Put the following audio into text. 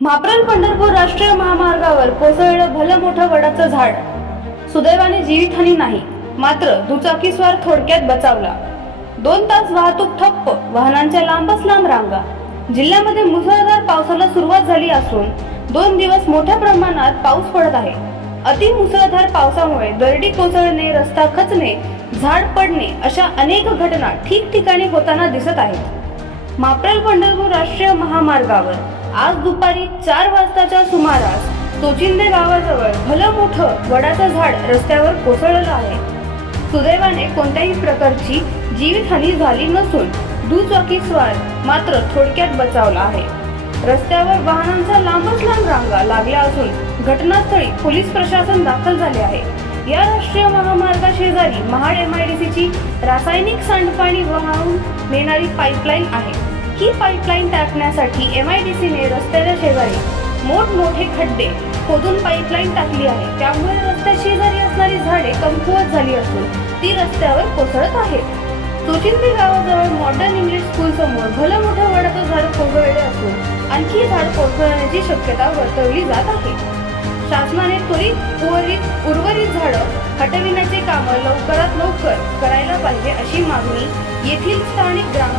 माप्रल पंढरपूर राष्ट्रीय महामार्गावर कोसळलं भलं मोठं वडाचं झाड. सुदैवाने जीवितहानी नाही मात्र दुचाकीस्वार थोडक्यात बचावला. दोन तास वाहतूक ठप्प वाहनांच्या लांबच लांब रांगा. जिल्ह्यामध्ये मुसळधार पावसाला सुरुवात झाली असून दोन दिवस मोठ्या प्रमाणात पाऊस पडत आहे. अति मुसळधार पावसामुळे दरडी कोसळणे रस्ता खचणे झाड पडणे अशा अनेक घटना ठिकठिकाणी होताना दिसत आहेत. माप्रल पंढरपूर राष्ट्रीय महामार्गावर आज दुपारी चार वाजताच्या सुमारास सोचिंदे गावाजवळ भलं मोठं वडाचं झाड रस्त्यावर कोसळलं आहे. सुदैवाने कोणत्याही प्रकारची जीवितहानी झाली नसून दुचाकीस्वार मात्र थोडक्यात बचावला आहे. रस्त्यावर वाहनांचा लांबच लांब रांगा लागल्या असून घटनास्थळी पोलीस प्रशासन दाखल झाले आहे. या राष्ट्रीय महामार्गाशेजारी महाड एमआयडीसीची रासायनिक सांडपाणी वाहून नेणारी पाईपलाईन आहे. ही पाईपलाईन टाकण्यासाठी एम आय डी सीने रस्त्याच्या शेजारी मोठमोठे खड्डे खोदून पाईपलाईन टाकली आहे. त्यामुळे रस्त्या शेजारी असणारी झाडे कमकुवत झाली असून ती रस्त्यावर कोसळत आहेत. चोचिंदी गावाजवळ मॉडर्न इंग्लिश स्कूल समोर भलं मोठं वडाचं झाड कोसळले असून आणखी झाड कोसळण्याची शक्यता वर्तवली जात आहे. शासनाने त्वरित उर्वरित उर्वरित झाडं हटविण्याचे कामं लवकरात लवकर करायला पाहिजे अशी मागणी येथील स्थानिक ग्राम